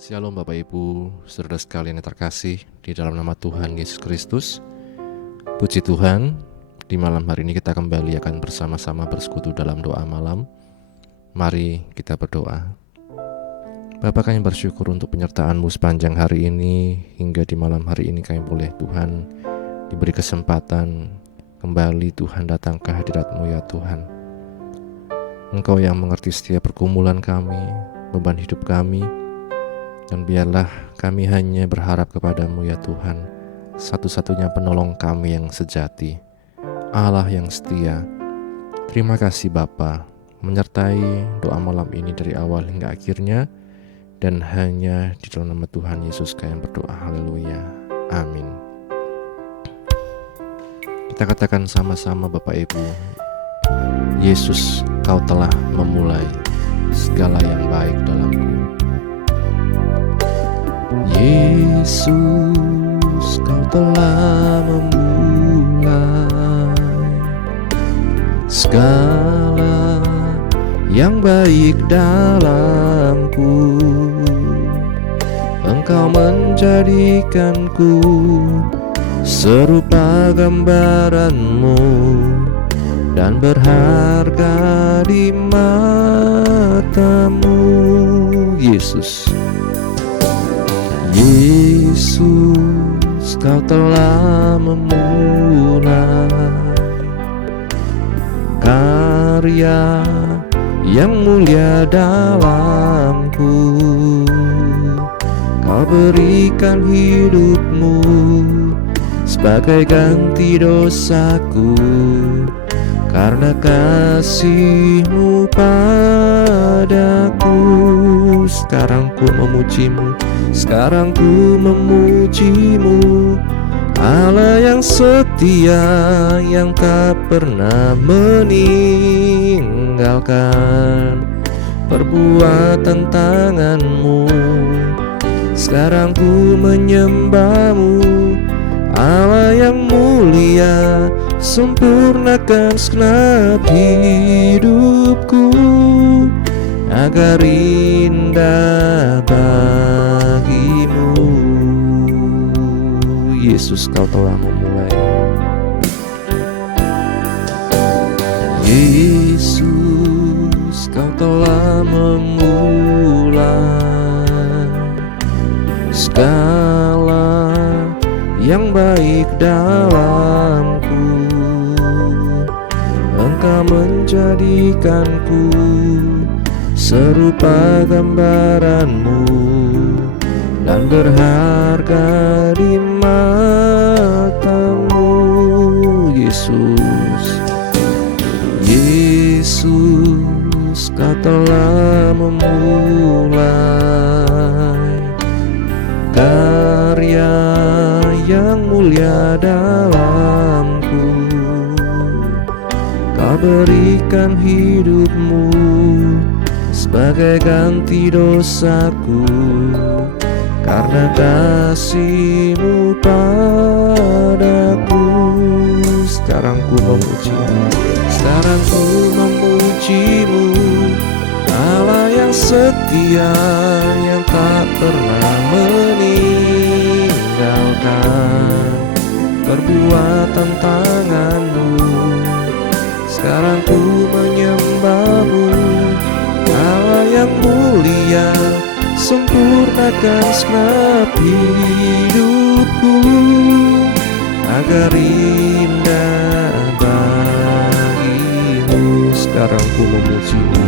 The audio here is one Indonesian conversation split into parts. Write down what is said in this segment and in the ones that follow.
Shalom Bapak Ibu, saudara sekalian yang terkasih di dalam nama Tuhan Yesus Kristus. Puji Tuhan, di malam hari ini kita kembali akan bersama-sama bersekutu dalam doa malam. Mari kita berdoa. Bapa, kami bersyukur untuk penyertaan-Mu sepanjang hari ini. Hingga di malam hari ini kami boleh Tuhan diberi kesempatan kembali Tuhan datang ke hadirat-Mu ya Tuhan. Engkau yang mengerti setiap pergumulan kami, beban hidup kami. Dan biarlah kami hanya berharap kepadamu ya Tuhan, satu-satunya penolong kami yang sejati, Allah yang setia. Terima kasih Bapa, menyertai doa malam ini dari awal hingga akhirnya. Dan hanya di dalam nama Tuhan Yesus kami berdoa, haleluya, amin. Kita katakan sama-sama Bapak Ibu, Yesus, kau telah memulai segala yang baik dalamku. Yesus, kau telah memulai segala yang baik dalamku. Engkau menjadikanku serupa gambaran-Mu dan berharga di mata-Mu. Yesus, Yesus, kau telah memulai karya yang mulia dalamku. Kau berikan hidup-Mu sebagai ganti dosaku, karena kasih-Mu padaku. Sekarang ku memuji-Mu, sekarang ku memuji-Mu, Allah yang setia, yang tak pernah meninggalkan perbuatan tangan-Mu. Sekarang ku menyembah-Mu, Allah yang mulia, sempurnakan segenap hidupku agar indah bagi-Mu. Yesus, kau telah memulai. Yesus, kau telah memulai segala yang baik dalamku. Engkau menjadikanku serupa gambaran-Mu dan berharga di mata-Mu. Yesus, Yesus, kau telah memulai karya yang mulia dalamku. Kau berikan hidup-Mu sebagai ganti dosaku, karena kasih-Mu padaku. Sekarang ku memuji-Mu, sekarang ku memuji-Mu, Allah yang setia, yang tak pernah meninggalkan perbuatan tangan-Mu. Sekarang ku menyembah-Mu, Allah yang mulia, sempurnakan segenap hidupku agar indah bagi-Mu. Sekarang ku memuji-Mu,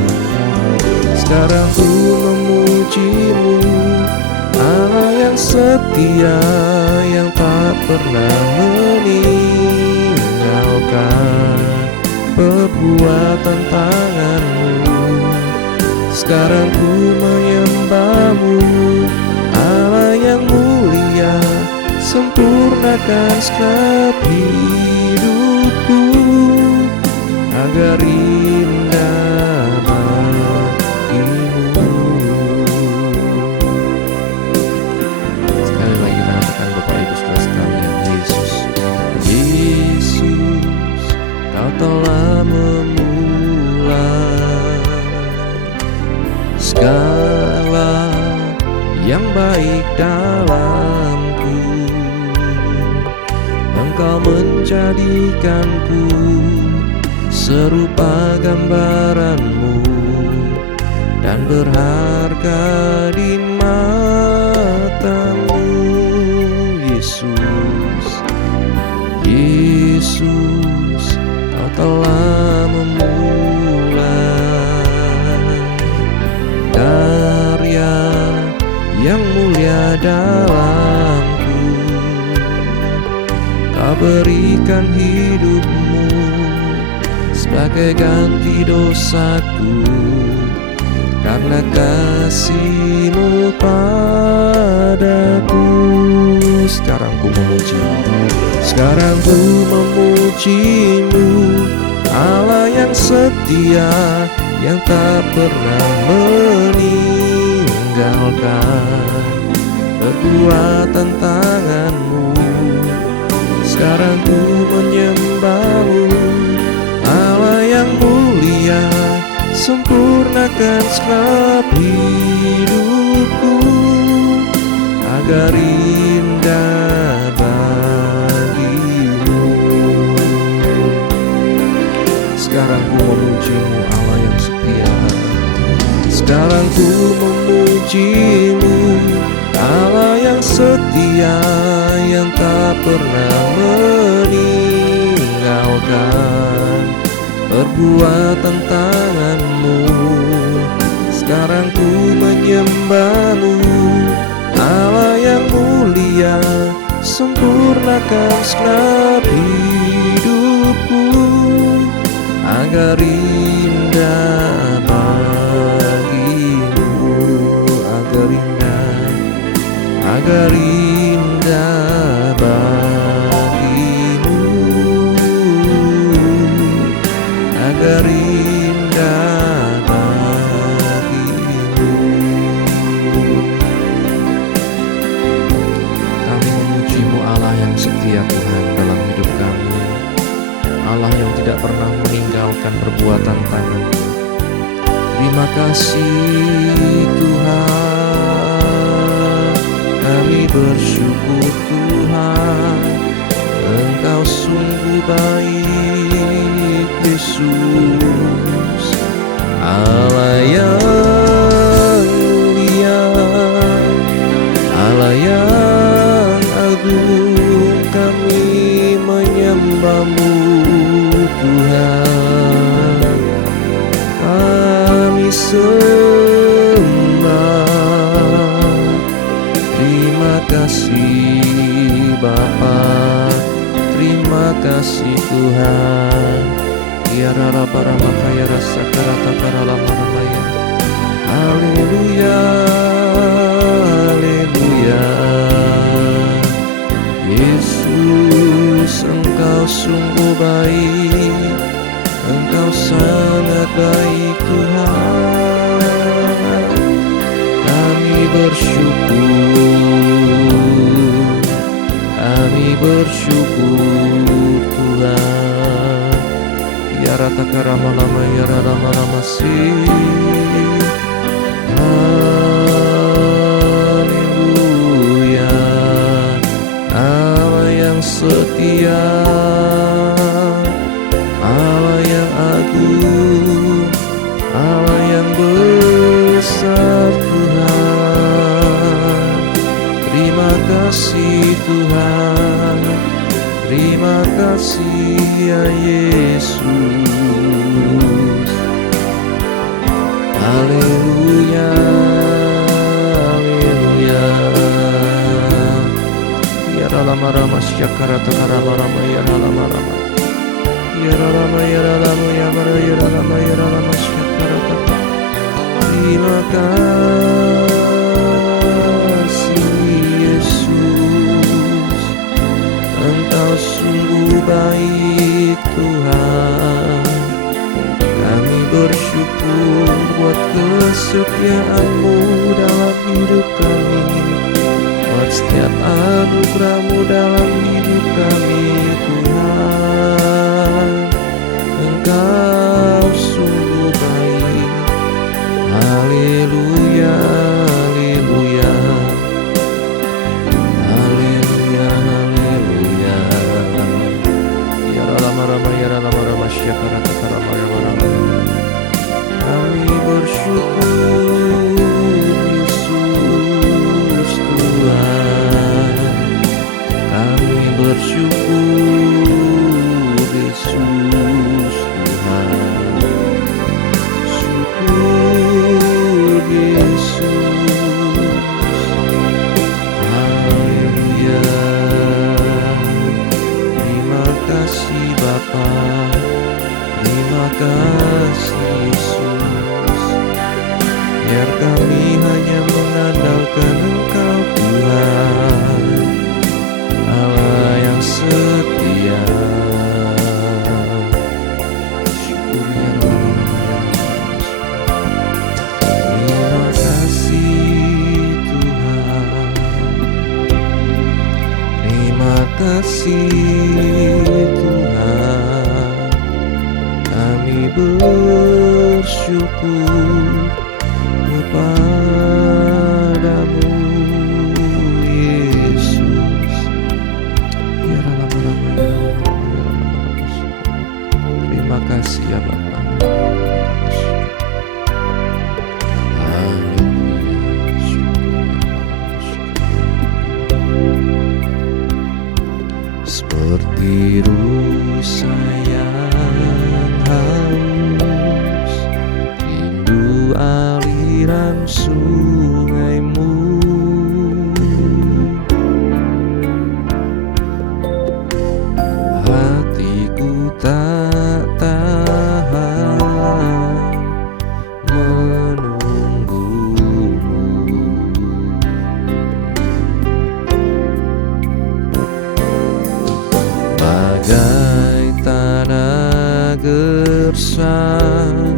sekarang ku memuji-Mu, Allah yang setia, yang tak pernah meninggalkan perbuatan tangan-Mu. Sekarang ku menyembah-Mu, Allah yang mulia, sempurnakan segenap hidupku agar indah bagi-Mu. Sekali lagi kita katakan Bapak Ibu saudara sekalian, Yesus, Yesus, kau telah memulai segala yang baik dalamku. Engkau menjadikanku serupa gambaranmu dan berharga di matamu. Yesus, Yesus, Kau telah memulai karya yang mulia dalamku. Kau berikan hidupmu sebagai ganti dosaku, karena kasih-Mu padaku. Sekarang ku memuji-Mu, sekarang ku memuji-Mu, Allah yang setia, yang tak pernah meninggalkan perbuatan tangan-Mu. Sekarang ku menyembah-Mu, Allah yang mulia, sempurnakan segenap hidupku agar indah bagi-Mu. Sekarang ku memuji-Mu, Allah yang setia. Sekarang ku memuji-Mu, Allah yang setia, yang tak pernah meninggalkan perbuatan tangan-Mu. Sekarang ku menyembah-Mu, Allah yang mulia, sempurnakan segenap hidupku agar indah bagi-Mu, agar indah bagi-Mu, agar indah bagi-Mu. Kami memuji-Mu, Allah yang setia Tuhan dalam hidup kami, Allah yang tidak pernah meninggalkan perbuatan tangan-Mu. Terima kasih Tuhan, kami bersyukur Tuhan, Engkau sungguh baik Yesus, Allah yang mulia, Allah yang agung. Kami menyembah-Mu Tuhan, kami sembah. Terima kasih Bapa, terima kasih Tuhan. Ya rara para makaya rasa karata karala maramaya. Haleluya, haleluya. Yesus, Engkau sungguh baik, Engkau sangat baik Tuhan. Kami bersyukur, kami bersyukur Tuhan. Ya rata karama lama, ya rama lama sih. Haleluya, Allah yang setia, Allah yang agung, Allah yang besar Tuhan. Terima kasih Tuhan, terima kasih ya Yesus. Haleluya, haleluya. Ya rama rama syakara takara rama ya rama rama. Ya rama ya rama ya mara ya rama syakara takara. Terima kasih Yesus, Engkau sungguh baik Tuhan. Kami bersyukur buat kesetiaan-Mu dalam hidup kami, buat setiap anugerah-Mu dalam hidup kami Tuhan. Engkau sungguh baik. Haleluya, haleluya. kasih Tuhan, kami bersyukur kepadamu Yesus. Ya lama-lama, ya lama-lama. Terima kasih ya Bapa. Haleluya, syukur. Seperti rusa yang haus, rindu aliran sungaimu, hatiku tak tahan menunggumu. Bagai tanah gersang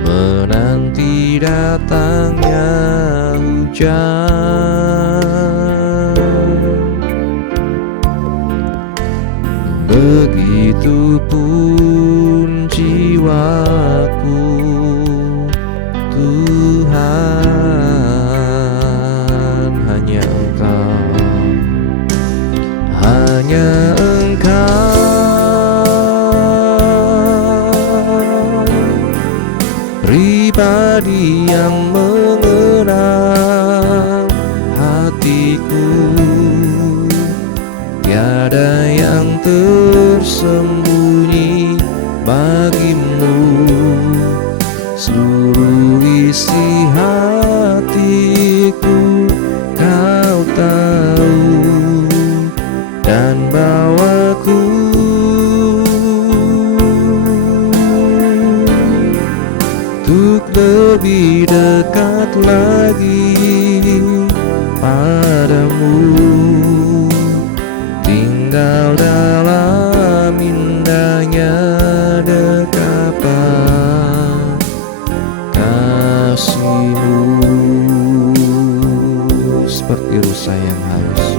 menanti datangnya hujan, begitupun jiwaku Tuhan, hanya Engkau pribadi yang mengenal hatiku, tiada yang tersembunyi bagimu. Seluruh isi hatiku Kau tahu, dan bawaku untuk lebih dekat lagi padamu, tinggal dalam indahnya dekapan kasih-Mu. Seperti rusa yang haus,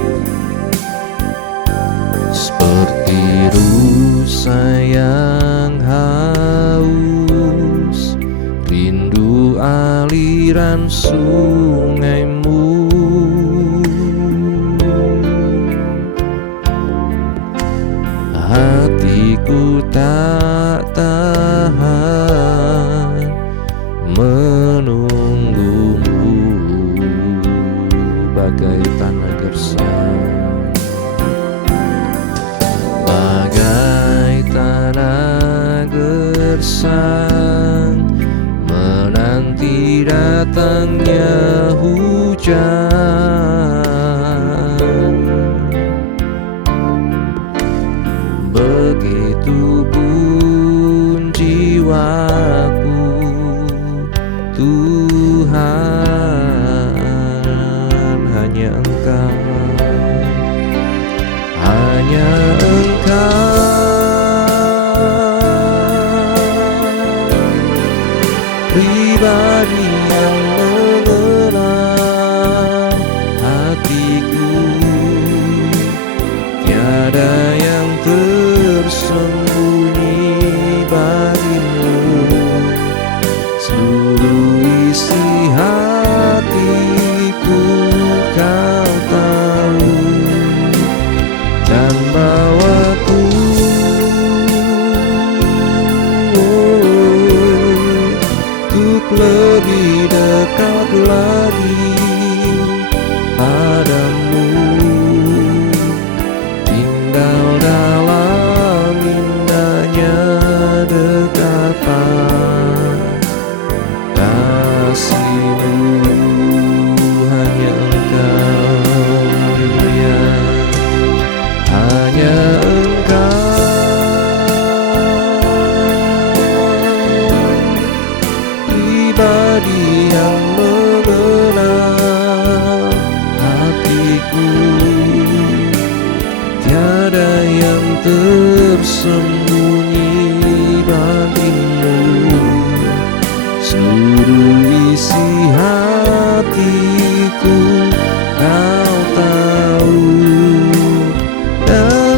seperti rusa yang haus, rindu aliran sungaimu, hatiku tak tahan menunggumu. Bagai tanah gersang, bagai tanah gersang menanti datangnya hujan, begitupun jiwaku Tuhan, hanya Engkau pribadi yang mengenal hatiku, tiada yang tersembunyi bagimu. Seluruh isi hatiku Kau tahu, dan bawaku untuk lebih dekat lagi padamu, tinggal dalam indahnya dekapan kasih-Mu. Hanya Engkau, haleluya, hanya pribadi yang mengenal hatiku, tiada yang tersembunyi bagimu. Seluruh isi hatiku Kau tahu, dan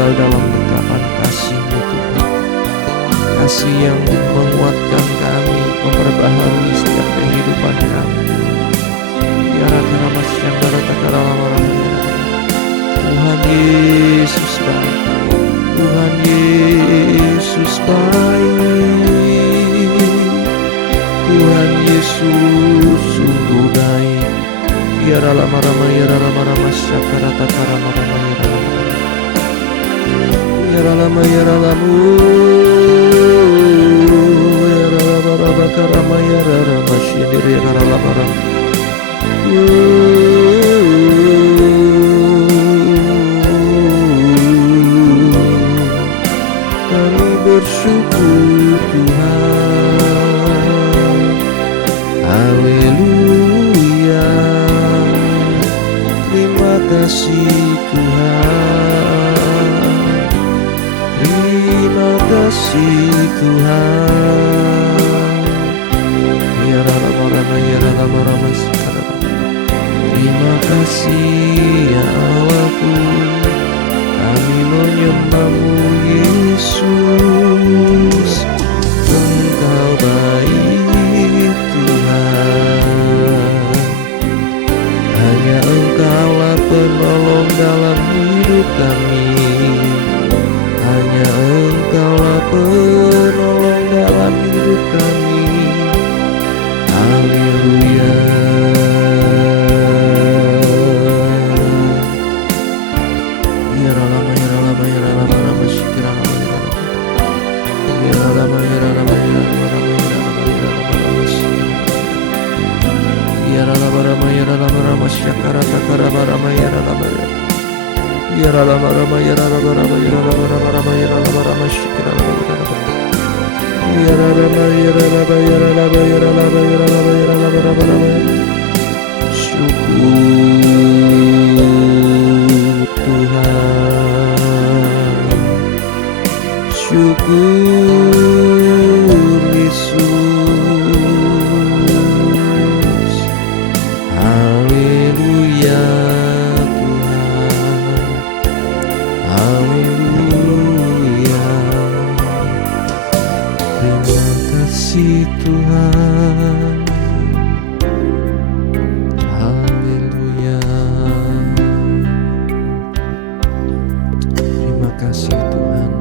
tinggal dalam dekapan kasih-Mu Tuhan. Kasih yang menguatkan kami, memperbaharui setiap kehidupan kami. Tuhan Yesus baik, Tuhan Yesus baik, Tuhan Yesus sungguh baik. Ya rama rama ya rama rama syakarata karama rama ya rama ya rama ya rama rama karama ya rama sendiri ya rama rama. Kami bersyukur Tuhan, haleluya. Terima kasih Tuhan, terima kasih Tuhan. Ya rama rama ya rama rama sekarang. Terima kasih ya Allahku, kami menyembah-Mu Yesus. Engkau baik Tuhan, hanya Engkaulah penolong dalam hidup kami, hanya Engkaulah penolong dalam hidup kami. Haleluya. Syukur Yesus, haleluya Tuhan, haleluya. Terima kasih Tuhan, haleluya. Terima kasih Tuhan.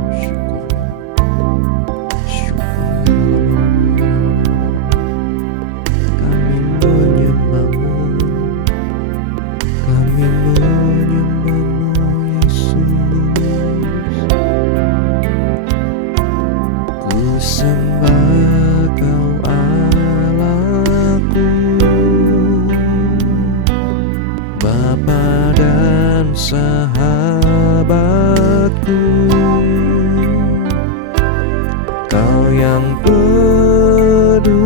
Sembah Kau Allahku, Bapa dan sahabatku. Kau yang pedulikan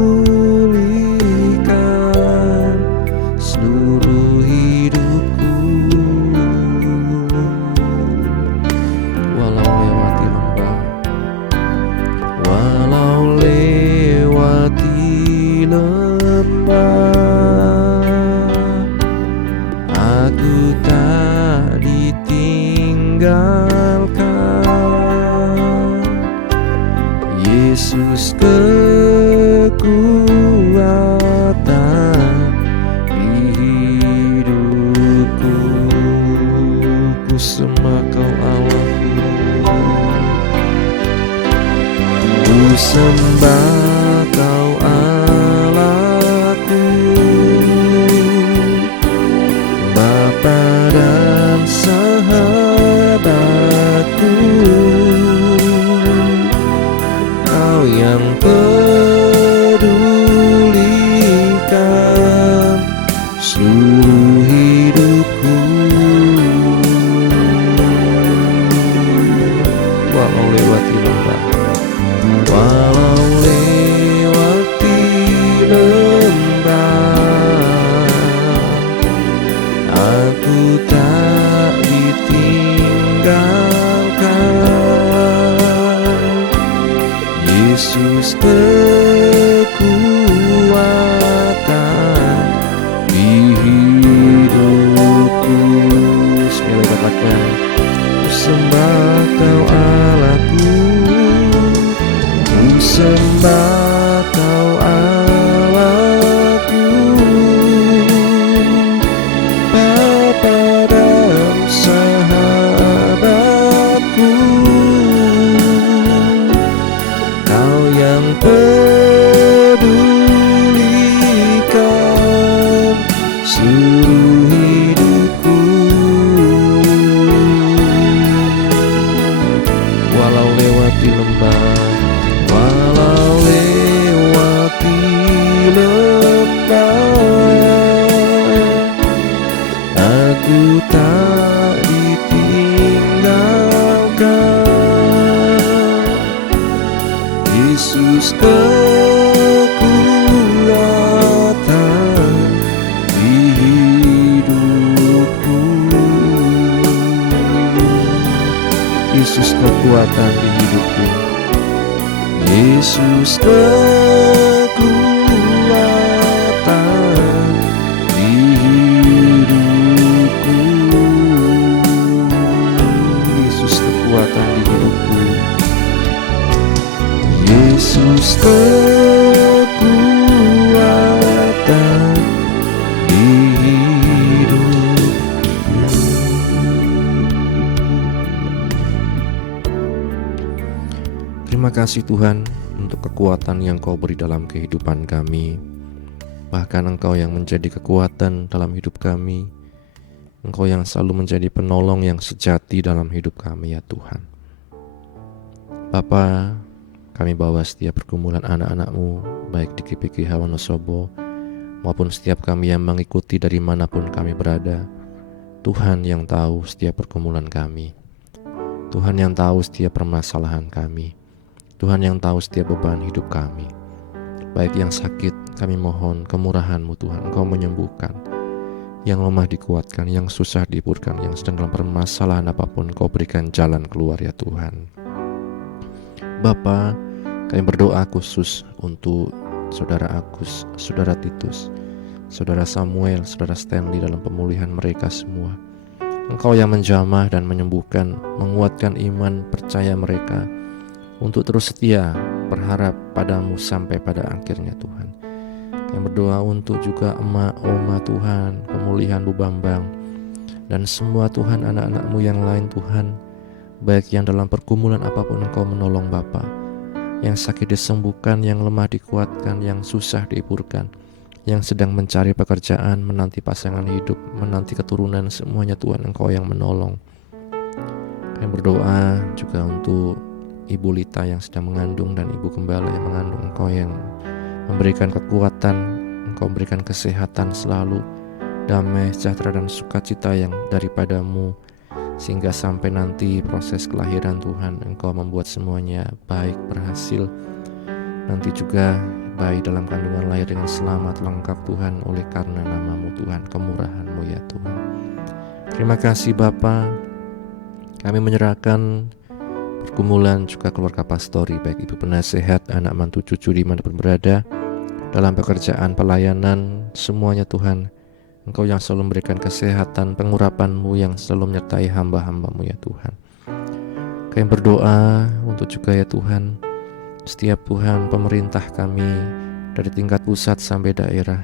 seluruh hidupku. Walau lewati lembah, walau lewati lembah, aku tak ditinggalkan. Yesus kekuatan di hidupku. Ku sembah Kau Allahku, ku sembah Kau Allahku, Yesus kekuatan di hidupku. Yesus kekuatan di hidupku. Yesus kekuatan di hidupku. Terima kasih Tuhan untuk kekuatan yang Kau beri dalam kehidupan kami. Bahkan Engkau yang menjadi kekuatan dalam hidup kami. Engkau yang selalu menjadi penolong yang sejati dalam hidup kami ya Tuhan. Bapa, kami bawa setiap pergumulan anak-anak-Mu, baik di GPGH Wonosobo maupun setiap kami yang mengikuti dari manapun kami berada. Tuhan yang tahu setiap pergumulan kami. Tuhan yang tahu setiap permasalahan kami. Tuhan yang tahu setiap beban hidup kami. Baik yang sakit, kami mohon kemurahan-Mu Tuhan, Engkau menyembuhkan. Yang lemah dikuatkan, yang susah dihiburkan, yang sedang dalam permasalahan apapun Engkau berikan jalan keluar ya Tuhan. Bapa, kami berdoa khusus untuk Saudara Agus, Saudara Titus, Saudara Samuel, Saudara Stanley dalam pemulihan mereka semua. Engkau yang menjamah dan menyembuhkan, menguatkan iman percaya mereka untuk terus setia berharap padamu sampai pada akhirnya Tuhan. Kami berdoa untuk juga emak, oma Tuhan, pemulihan Bu Bambang, dan semua Tuhan anak-anak-Mu yang lain Tuhan, baik yang dalam pergumulan apapun Engkau menolong Bapa, yang sakit disembuhkan, yang lemah dikuatkan, yang susah dihiburkan, yang sedang mencari pekerjaan, menanti pasangan hidup, menanti keturunan, semuanya Tuhan Engkau yang menolong. Kami berdoa juga untuk Ibu Lita yang sedang mengandung dan Ibu Gembala yang mengandung. Engkau yang memberikan kekuatan, Engkau memberikan kesehatan selalu, damai, sejahtera dan sukacita yang daripadamu, sehingga sampai nanti proses kelahiran Tuhan Engkau membuat semuanya baik, berhasil. Nanti juga bayi dalam kandungan lahir dengan selamat, lengkap Tuhan, oleh karena nama-Mu Tuhan, kemurahan-Mu ya Tuhan. Terima kasih Bapa. Kami menyerahkan pergumulan juga keluarga pastori, baik ibu penasehat, anak mantu cucu dimanapun berada, dalam pekerjaan, pelayanan, semuanya Tuhan. Engkau yang selalu memberikan kesehatan, pengurapan-Mu yang selalu menyertai hamba-hamba-Mu ya Tuhan. Kami berdoa untuk juga ya Tuhan, setiap Tuhan pemerintah kami dari tingkat pusat sampai daerah,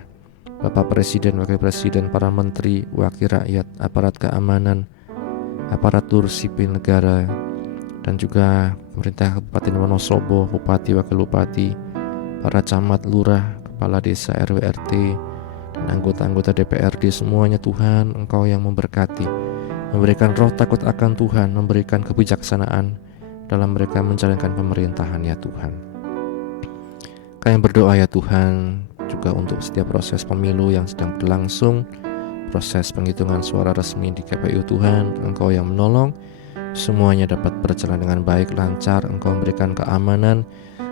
Bapak Presiden, Wakil Presiden, para menteri, wakil rakyat, aparat keamanan, aparatur sipil negara, dan juga pemerintah Kabupaten Wonosobo, Bupati, Wakil Bupati, para camat, lurah, kepala desa, RW, RT, dan anggota-anggota DPRD, semuanya Tuhan Engkau yang memberkati, memberikan roh takut akan Tuhan, memberikan kebijaksanaan dalam mereka menjalankan pemerintahan ya Tuhan. Kami berdoa ya Tuhan juga untuk setiap proses pemilu yang sedang berlangsung, proses penghitungan suara resmi di KPU Tuhan, Engkau yang menolong, semuanya dapat berjalan dengan baik, lancar. Engkau memberikan keamanan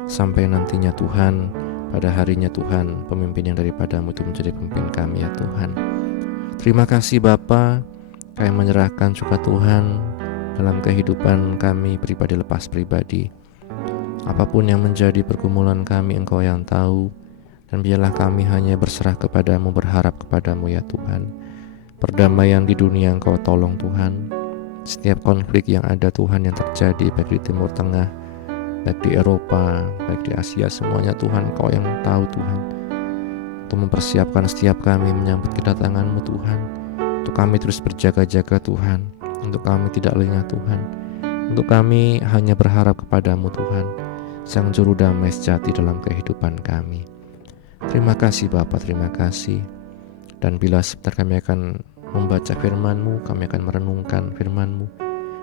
sampai nantinya Tuhan, pada harinya Tuhan, pemimpin yang daripada-Mu itu menjadi pemimpin kami ya Tuhan. Terima kasih Bapa. Kami menyerahkan juga Tuhan dalam kehidupan kami pribadi lepas pribadi. Apapun yang menjadi pergumulan kami Engkau yang tahu, dan biarlah kami hanya berserah kepada-Mu, berharap kepada-Mu ya Tuhan. Perdamaian di dunia Engkau tolong Tuhan. Setiap konflik yang ada Tuhan yang terjadi, baik di Timur Tengah, baik di Eropa, baik di Asia, semuanya Tuhan Engkau yang tahu Tuhan. Untuk mempersiapkan setiap kami menyambut kedatangan-Mu Tuhan, untuk kami terus berjaga-jaga Tuhan, untuk kami tidak lengah Tuhan, untuk kami hanya berharap kepada-Mu Tuhan, Sang Juru Damai sejati dalam kehidupan kami. Terima kasih Bapa, terima kasih. Dan bila sebentar kami akan membaca firman-Mu, kami akan merenungkan firman-Mu.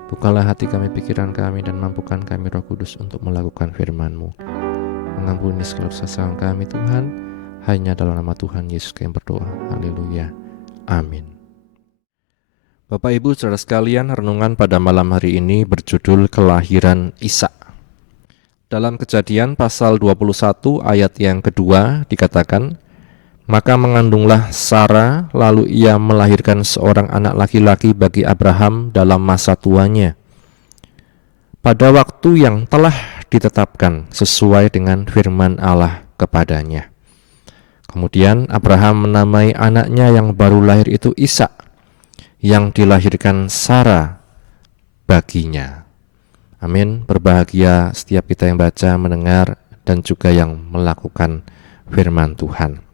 Bukalah hati kami, pikiran kami, dan mampukan kami Roh Kudus untuk melakukan firman-Mu. Mengampuni segala kesalahan kami Tuhan, hanya dalam nama Tuhan Yesus kami berdoa. Haleluya. Amin. Bapak Ibu saudara sekalian, renungan pada malam hari ini berjudul Kelahiran Ishak. Dalam Kejadian pasal 21 ayat yang kedua dikatakan, maka mengandunglah Sarah, lalu ia melahirkan seorang anak laki-laki bagi Abraham dalam masa tuanya. pada waktu yang telah ditetapkan sesuai dengan firman Allah kepadanya. Kemudian Abraham menamai anaknya yang baru lahir itu Ishak, yang dilahirkan Sarah baginya. Amin. Berbahagia setiap kita yang baca, mendengar, dan juga yang melakukan firman Tuhan.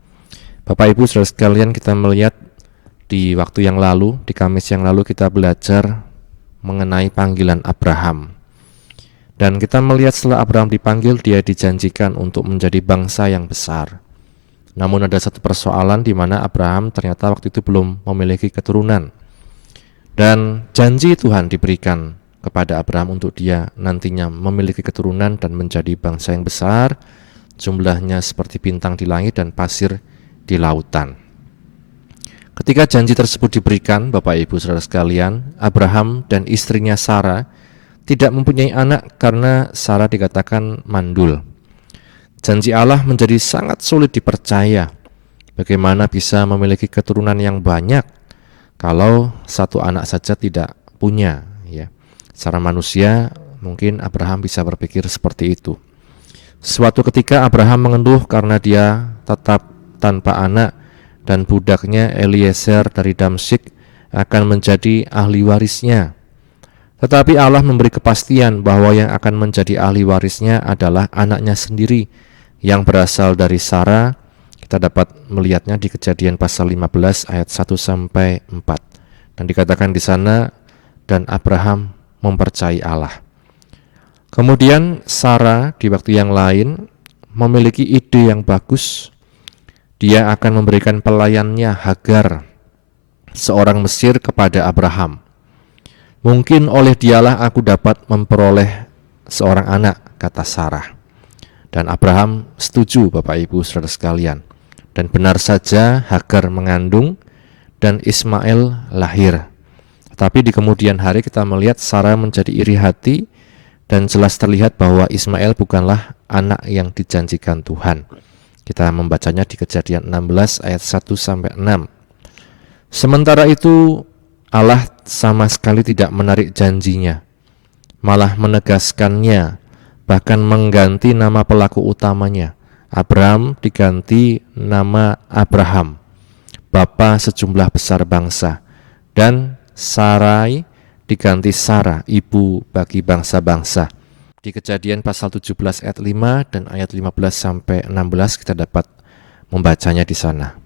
Bapak Ibu saudara sekalian, kita melihat di waktu yang lalu, di Kamis yang lalu kita belajar mengenai panggilan Abraham. Dan kita melihat setelah Abraham dipanggil, dia dijanjikan untuk menjadi bangsa yang besar. Namun ada satu persoalan di mana Abraham ternyata waktu itu belum memiliki keturunan. Dan janji Tuhan diberikan kepada Abraham untuk dia nantinya memiliki keturunan dan menjadi bangsa yang besar, jumlahnya seperti bintang di langit dan pasir di lautan. Ketika janji tersebut diberikan, Bapak Ibu saudara sekalian, Abraham dan istrinya Sarah tidak mempunyai anak karena Sarah dikatakan mandul. Janji Allah menjadi sangat sulit dipercaya. Bagaimana bisa memiliki keturunan yang banyak kalau satu anak saja tidak punya, ya. Secara manusia mungkin Abraham bisa berpikir seperti itu. Suatu ketika Abraham mengeluh karena dia tetap tanpa anak dan budaknya Eliezer dari Damsyik akan menjadi ahli warisnya. Tetapi Allah memberi kepastian bahwa yang akan menjadi ahli warisnya adalah anaknya sendiri yang berasal dari Sarah. Kita dapat melihatnya di Kejadian pasal 15 ayat 1 sampai 4. Dan dikatakan di sana, dan Abraham mempercayai Allah. Kemudian Sarah di waktu yang lain memiliki ide yang bagus. Dia akan memberikan pelayannya Hagar, seorang Mesir, kepada Abraham. Mungkin oleh dialah aku dapat memperoleh seorang anak, kata Sarah. Dan Abraham setuju, Bapak Ibu saudara sekalian. Dan benar saja Hagar mengandung dan Ismail lahir. Tapi di kemudian hari kita melihat Sarah menjadi iri hati dan jelas terlihat bahwa Ismail bukanlah anak yang dijanjikan Tuhan. Kita membacanya di Kejadian 16 ayat 1 sampai 6. Sementara itu Allah sama sekali tidak menarik janjinya, malah menegaskannya, bahkan mengganti nama pelaku utamanya. Abram diganti nama Abraham, bapa sejumlah besar bangsa, dan Sarai diganti Sarah, ibu bagi bangsa-bangsa. Di Kejadian pasal 17 ayat 5 dan ayat 15 sampai 16 kita dapat membacanya di sana.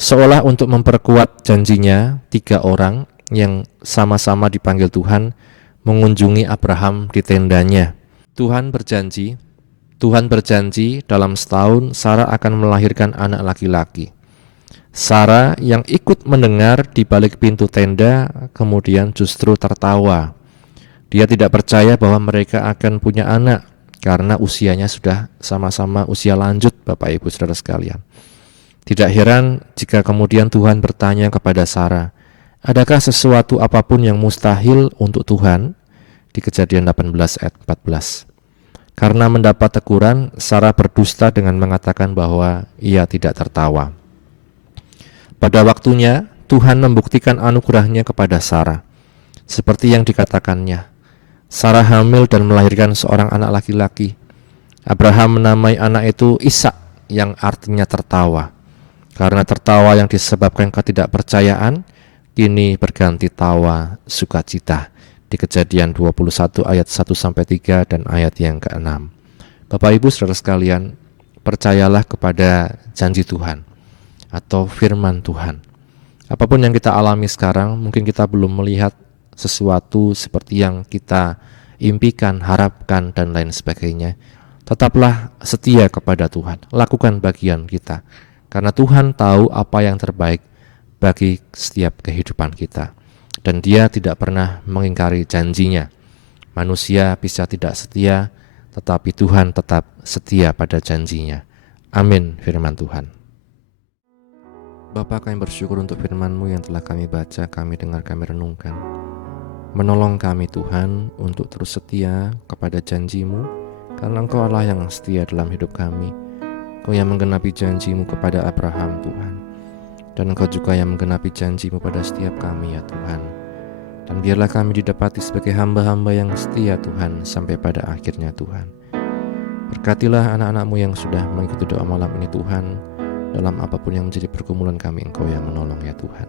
Seolah untuk memperkuat janjinya, 3 orang yang sama-sama dipanggil Tuhan mengunjungi Abraham di tendanya. Tuhan berjanji dalam setahun Sarah akan melahirkan anak laki-laki. Sarah yang ikut mendengar di balik pintu tenda kemudian justru tertawa. Dia tidak percaya bahwa mereka akan punya anak karena usianya sudah sama-sama usia lanjut, Bapak Ibu saudara sekalian. Tidak heran jika kemudian Tuhan bertanya kepada Sarah, adakah sesuatu apapun yang mustahil untuk Tuhan? Di Kejadian 18 ayat 14. Karena mendapat teguran, Sarah berdusta dengan mengatakan bahwa ia tidak tertawa. Pada waktunya, Tuhan membuktikan anugerahnya kepada Sarah. Seperti yang dikatakannya, Sarah hamil dan melahirkan seorang anak laki-laki. Abraham menamai anak itu Ishak, yang artinya tertawa. Karena tertawa yang disebabkan ketidakpercayaan, kini berganti tawa sukacita. Di Kejadian 21 ayat 1-3 dan ayat yang ke-6. Bapak Ibu saudara sekalian, percayalah kepada janji Tuhan atau firman Tuhan. Apapun yang kita alami sekarang, mungkin kita belum melihat sesuatu seperti yang kita impikan, harapkan, dan lain sebagainya. Tetaplah setia kepada Tuhan, lakukan bagian kita, karena Tuhan tahu apa yang terbaik bagi setiap kehidupan kita. Dan Dia tidak pernah mengingkari janjinya. Manusia bisa tidak setia, tetapi Tuhan tetap setia pada janjinya. Amin, firman Tuhan. Bapa, kami bersyukur untuk firman-Mu yang telah kami baca, kami dengar, kami renungkan. Menolong kami Tuhan untuk terus setia kepada janji-Mu, karena Engkau Allah yang setia dalam hidup kami. Engkau yang menggenapi janji-Mu kepada Abraham Tuhan, dan Engkau juga yang menggenapi janji-Mu pada setiap kami ya Tuhan. Dan biarlah kami didapati sebagai hamba-hamba yang setia Tuhan sampai pada akhirnya Tuhan. Berkatilah anak-anak-Mu yang sudah mengikuti doa malam ini Tuhan. Dalam apapun yang menjadi pergumulan kami, Engkau yang menolong ya Tuhan.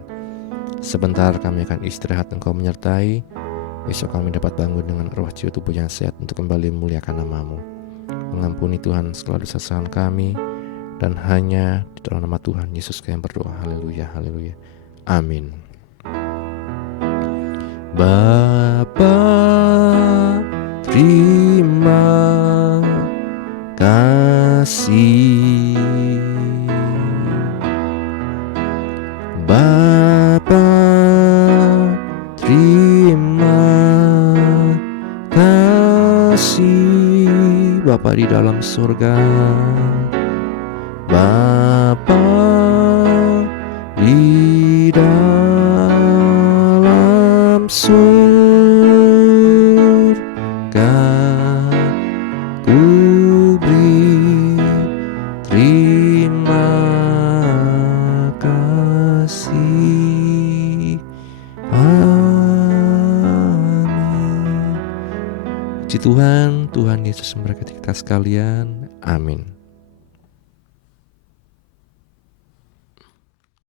Sebentar kami akan istirahat, Engkau menyertai. Besok kami dapat bangun dengan roh jiwa tubuh yang sehat untuk kembali memuliakan nama-Mu. Mengampuni Tuhan segala dosa kesalahan kami. Dan hanya di dalam nama Tuhan Yesus kami berdoa. Haleluya, haleluya. Amin. Bapa, terima kasih. Bapa, terima kasih. Bapa di dalam surga, Bapa di dalam surga, ku beri terima kasih. Amin. Puji Tuhan, Tuhan Yesus memberkati kita sekalian. Amin.